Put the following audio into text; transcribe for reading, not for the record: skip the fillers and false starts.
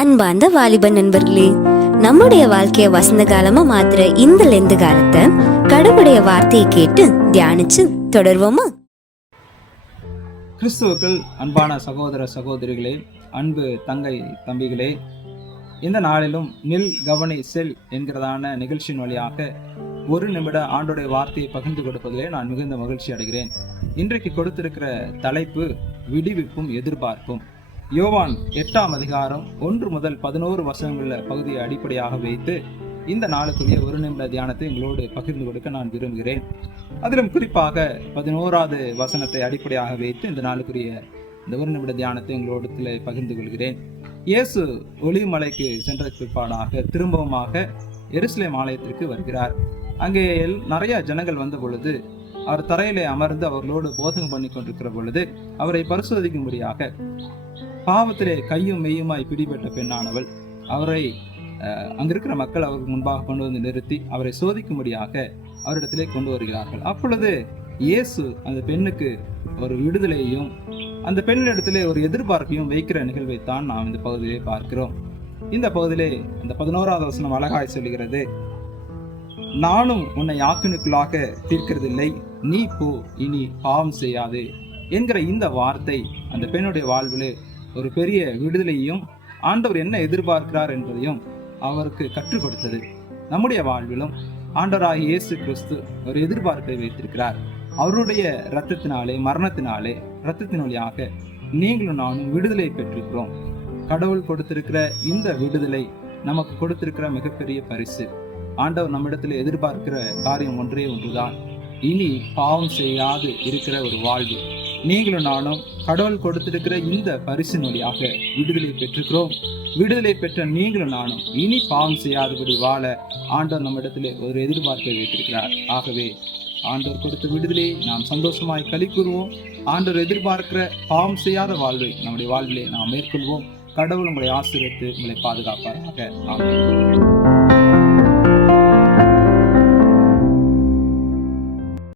அன்பார்ந்த வாலிப நண்பர்களே, நம்முடைய வாழ்க்கைய வசந்த காலமா மாத்திர இந்த லெந்து காலத்தை கடவுளுடைய வார்த்தையை கேட்டு தியானிச்சு தொடர்வோமா? கிறிஸ்துவுக்குள் அன்பான சகோதர சகோதரிகளே, அன்பு தங்கை தம்பிகளே, இந்த நாளிலும் நில் கவனி செல் என்கிறதான நிகழ்ச்சியின் வழியாக ஒரு நிமிட ஆண்டோடைய வார்த்தையை பகிர்ந்து கொடுப்பதிலே நான் மிகுந்த மகிழ்ச்சி அடைகிறேன். இன்றைக்கு கொடுத்திருக்கிற தலைப்பு விடுவிப்பும் எதிர்பார்ப்பும். யோவான் 8ஆம் அதிகாரம் 1 முதல் 11 வசனங்கள பகுதியை அடிப்படையாக வைத்து இந்த நாளுக்குரிய ஒரு நிமிட தியானத்தை எங்களோடு பகிர்ந்து கொடுக்க நான் விரும்புகிறேன். அதிலும் குறிப்பாக 11வது வசனத்தை அடிப்படையாக வைத்து இந்த நாளுக்குரிய இந்த ஒரு நிமிட தியானத்தை எங்களோடு பகிர்ந்து கொள்கிறேன். இயேசு ஒலிவமலைக்கு சென்ற பிற்பாடாக திரும்பவுமாக எருசலேம் ஆலயத்திற்கு வருகிறார். அங்கே நிறைய ஜனங்கள் வந்த பொழுது அவர் தரையிலே அமர்ந்து அவர்களோடு போதகம் பண்ணி கொண்டிருக்கிற பொழுது அவரை பரிசோதிக்கும்படியாக பாவத்திலே கையும் மெய்யுமாய் பிடிபட்ட பெண்ணானவள் அவரை அங்கிருக்கிற மக்கள் அவருக்கு முன்பாக கொண்டு வந்து நிறுத்தி அவரை சோதிக்கும்படியாக அவரிடத்திலே கொண்டு வருகிறார்கள். அப்பொழுது இயேசு அந்த பெண்ணுக்கு ஒரு விடுதலையையும் அந்த பெண்ணிடத்திலே ஒரு எதிர்பார்ப்பையும் வைக்கிற நிகழ்வைத்தான் நாம் இந்த பகுதியிலே பார்க்கிறோம். இந்த பகுதியிலே இந்த 11வது வசனம் அழகாய் சொல்லுகிறது, நானும் உன்னை ஆக்கினுக்குள்ளாக தீர்க்கிறதில்லை, நீ போ, இனி பாவம் செய்யாது என்கிற இந்த வார்த்தை அந்த பெண்ணுடைய வாழ்விலே ஒரு பெரிய விடுதலையும் ஆண்டவர் என்ன எதிர்பார்க்கிறார் என்பதையும் அவருக்கு கற்றுக் கொடுத்தது. நம்முடைய வாழ்விலும் ஆண்டவராகிய இயேசு கிறிஸ்து ஒரு எதிர்பார்ப்பை வைத்திருக்கிறார். அவருடைய இரத்தத்தினாலே மரணத்தினாலே இரத்தத்தின் வழியாக நீங்களும் நானும் விடுதலை பெற்றிருக்கிறோம். கடவுள் கொடுத்திருக்கிற இந்த விடுதலை நமக்கு கொடுத்திருக்கிற மிகப்பெரிய பரிசு. ஆண்டவர் நம்மிடத்தில் எதிர்பார்க்கிற காரியம் ஒன்றே ஒன்றுதான், இனி பாவம் செய்யாது இருக்கிற ஒரு வாழ்வு. நீங்களும் நானும் கடவுள் கொடுத்திருக்கிற இந்த பரிசின் வழியாக விடுதலை பெற்றிருக்கிறோம். விடுதலை பெற்ற நீங்களும் நானும் இனி பாவம் செய்யாதபடி வாழ ஆண்டவர் நம்மிடத்திலே ஒரு எதிர்பார்ப்பை வைத்திருக்கிறார். ஆகவே ஆண்டவர் கொடுத்த விடுதலையை நாம் சந்தோஷமாய் களி கூறுவோம். ஆண்டவர் எதிர்பார்க்கிற பாவம் செய்யாத வாழ்வை நம்முடைய வாழ்விலே நாம் மேற்கொள்வோம். கடவுள் உங்களை ஆசீர்வதித்து உங்களை பாதுகாப்பாராக. ஆமென்.